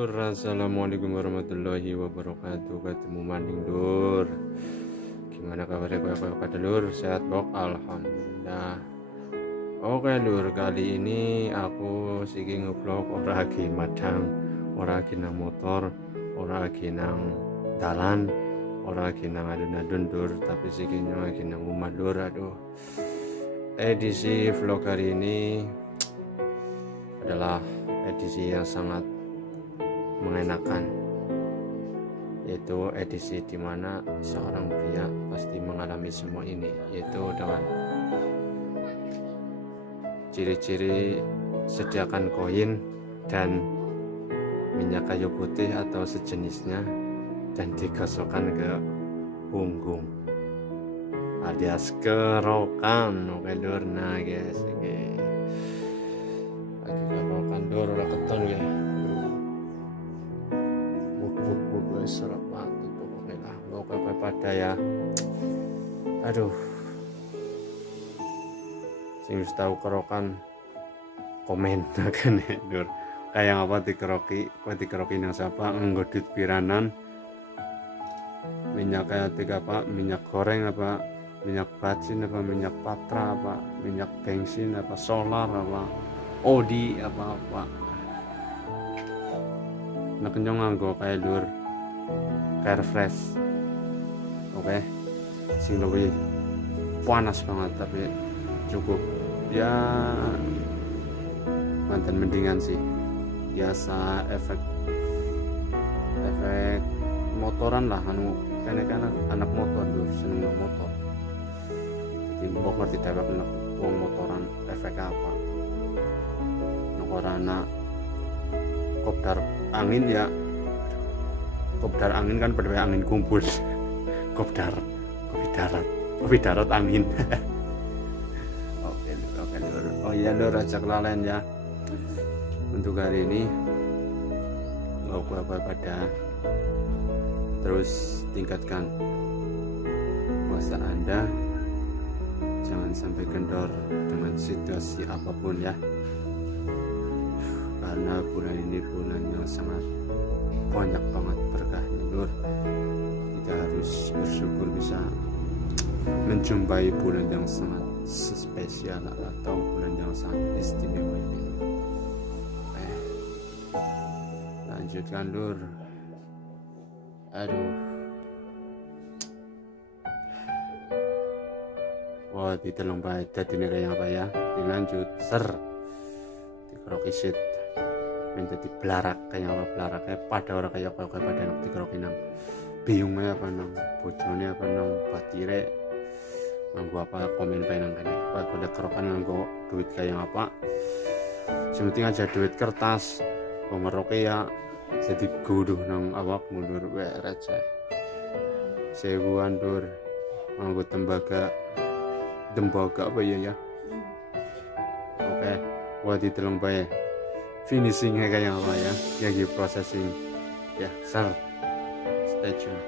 Lur, assalamualaikum warahmatullahi wabarakatuh. Ketemu maning Lur. Gimana kabarnya kowe pada Lur? Sehat bok? Alhamdulillah. Oke Lur, kali ini aku siki ngeblog ora lagi madang, ora lagi nang motor, ora lagi nang dalan, ora lagi nang adun-adun Lur, tapi siki lagi nang omah Lur. Aduh. Edisi vlog hari ini adalah edisi yang sangat mengenakan, yaitu edisi dimana seorang pria pasti mengalami semua ini, yaitu dengan ciri-ciri sediakan koin dan minyak kayu putih atau sejenisnya dan digosokkan ke punggung alias kerokan. Oke Lur, nah guys, lagi kerokan Lur, ora keton ya. Gue serap banget pokoknya lah, pokoknya pada ya. Aduh, sing wis tahu kerokan komen kan Lur, kayak apa dikeroki nang siapa nganggo duit piranan, minyak kayak tiga apa, minyak goreng apa, minyak bacin apa, minyak patra apa, minyak bensin apa, solar apa, odi apa nah kenyang nganggo kayak Lur Carefresh. Oke, sing lebih panas banget tapi cukup ya, mantan mendingan sih, biasa efek motoran lah anu, kan anak motor Lur, seneng motor, jadi mbok ngerti dewek anak wong motoran efek apa ora anak kopdar angin ya. Kopdar angin kan berdua angin kumpul. kopi darat angin. Oke Lur. Oh iya Lur, ajak lalen ya. Untuk hari ini apa pada terus tingkatkan puasa Anda, jangan sampai kendor dengan situasi apapun ya, karena bulan ini bulan yang sangat banyak banget berkahnya Lur. Kita harus bersyukur bisa menjumpai bulan yang sangat spesial atau bulan yang sangat istimewa ini. Lanjutkan Lur. Aduh, wah di telung baik tadi ini kayak apa ya, dilanjut dikerokisit minta dibelarak kayak apa, belaraknya pada orang kayak pada nak dikeroki nang bingungnya apa nang bojone apa nang batire nganggo apa, komen bae nang kene pak udah kerokan nganggo duit kayak apa, sementing aja duit kertas pemeroke ya, jadi guduh nang awak mundur receh sewuan Lur, nganggo tembaga apa ya. Oke, buat di telung bae finishingnya kayak apa ya, lagi processing ya. Stay tune.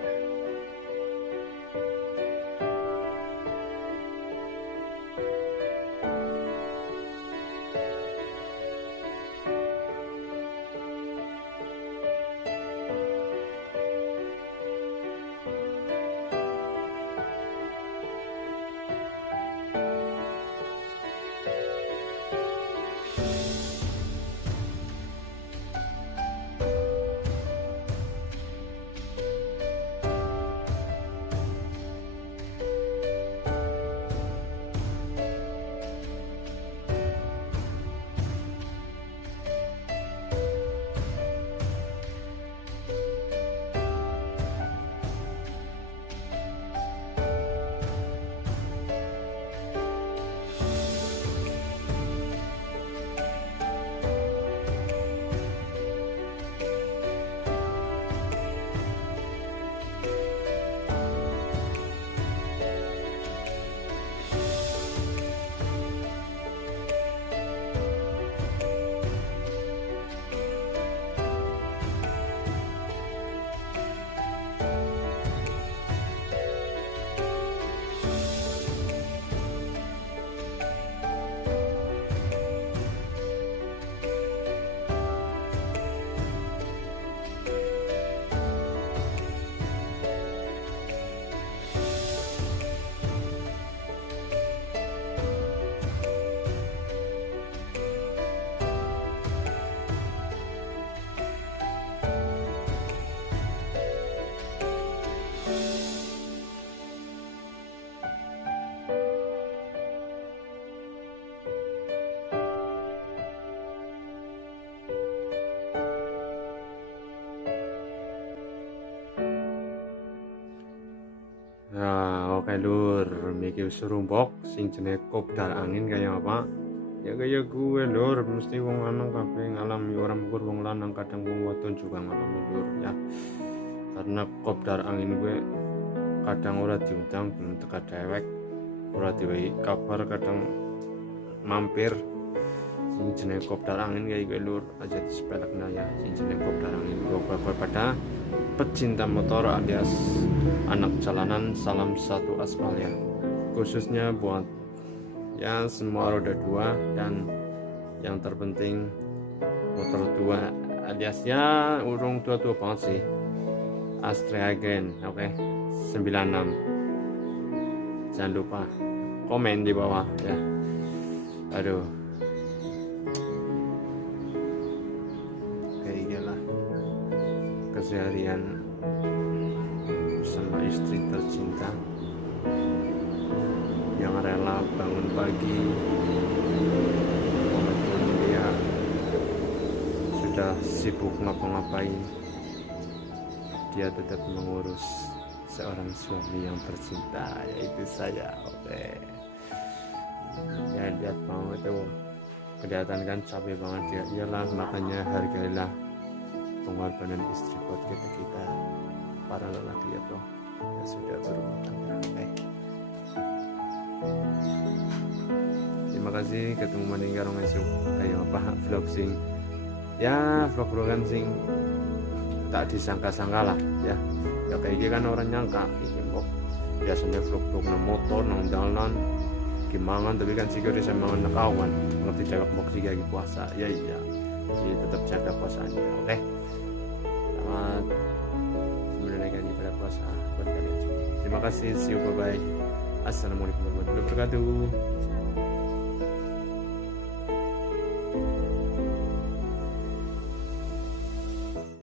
lur mikir serumbok sing jenenge kopdar angin kayak apa ya kayak gue lur, mesti wong lanang kabeh ngalami, orang ukur wong lanang, kadang wong wadon juga ngalami lur ya, karena kopdar angin gue kadang ora diundang belum teka dewek, ora diwehi kabar, kadang mampir sing jenenge kopdar angin kayak gue lur, aja disepelekna ya sing jenenge kopdar angin. Gue pada pecinta motor alias anak jalanan, salam satu aspal ya, khususnya buat ya semua roda dua, dan yang terpenting motor tua alias ya urung tua-tua banget sih, Astrea Grand, oke, 96. Jangan lupa komen di bawah ya. Aduh, kayak gila keseharian bersama istri tercinta yang rela bangun pagi walaupun dia sudah sibuk ngapa-ngapain, dia tetap mengurus seorang suami yang tercinta, yaitu saya. Oke, ya lihat mau itu kelihatan kan capek banget ya, iyalah makanya hargailah pengorbanan istri buat kita para lelaki ya bro yang sudah berumah tangga. Oke, terima kasih, ketemu maning karo ngesuk kayak apa vlog sing ya vlog-vlogan sing tak disangka-sangka lah ya kayak gini kan orang nyangka ini kok biasanya vlog-vlog nang motor nang dalan gimana, tapi kan sih gue sama kawan ngerti jaga box sih lagi puasa ya, iya jadi tetap jaga puasanya. Oke, selamat menunaikan ibadah puasa buat kalian semua. Terima kasih, see you, bye bye, assalamualaikum warahmatullahi wabarakatuh.